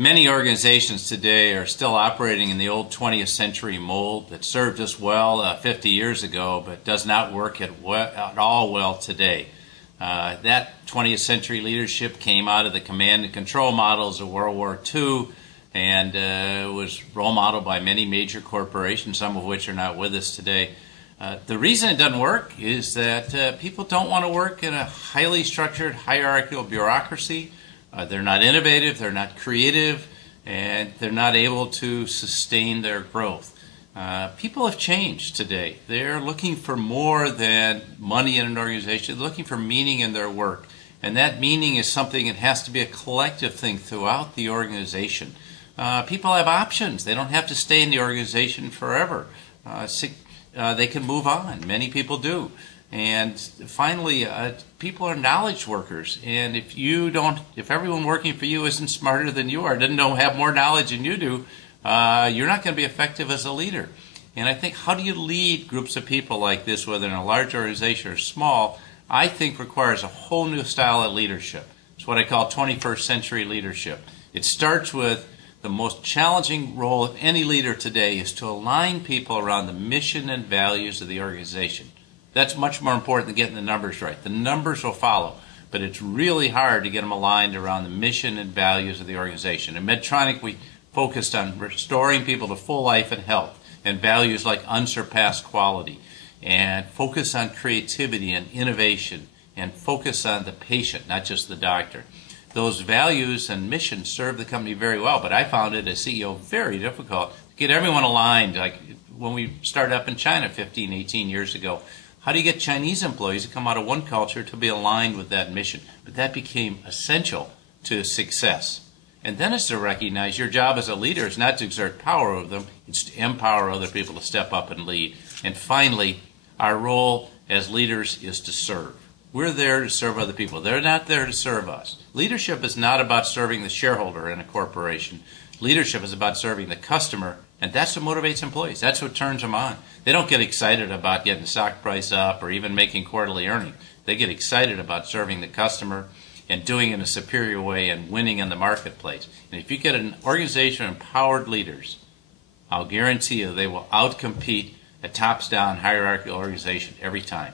Many organizations today are still operating in the old 20th century mold that served us well 50 years ago, but does not work at all well today. That 20th century leadership came out of the command and control models of World War II and was role modeled by many major corporations, some of which are not with us today. The reason it doesn't work is that people don't want to work in a highly structured hierarchical bureaucracy. They're not innovative, they're not creative, and they're not able to sustain their growth. People have changed today. They're looking for more than money in an organization. They're looking for meaning in their work. And that meaning is something that has to be a collective thing throughout the organization. People have options. They don't have to stay in the organization forever. They can move on. Many people do. And finally, people are knowledge workers. And if everyone working for you isn't smarter than you are, doesn't have more knowledge than you do, you're not going to be effective as a leader. And I think, how do you lead groups of people like this, whether in a large organization or small, I think requires a whole new style of leadership. It's what I call 21st century leadership. It starts with the most challenging role of any leader today is to align people around the mission and values of the organization. That's much more important than getting the numbers right. The numbers will follow, but it's really hard to get them aligned around the mission and values of the organization. In Medtronic, we focused on restoring people to full life and health and values like unsurpassed quality, and focus on creativity and innovation, and focus on the patient, not just the doctor. Those values and missions serve the company very well, but I found it as CEO very difficult to get everyone aligned. Like when we started up in China 15, 18 years ago, how do you get Chinese employees to come out of one culture to be aligned with that mission? But that became essential to success. And then it's to recognize your job as a leader is not to exert power over them, it's to empower other people to step up and lead. And finally, our role as leaders is to serve. We're there to serve other people. They're not there to serve us. Leadership is not about serving the shareholder in a corporation. Leadership is about serving the customer, and that's what motivates employees. That's what turns them on. They don't get excited about getting the stock price up or even making quarterly earnings. They get excited about serving the customer and doing it in a superior way and winning in the marketplace. And if you get an organization of empowered leaders, I'll guarantee you they will outcompete a tops-down hierarchical organization every time.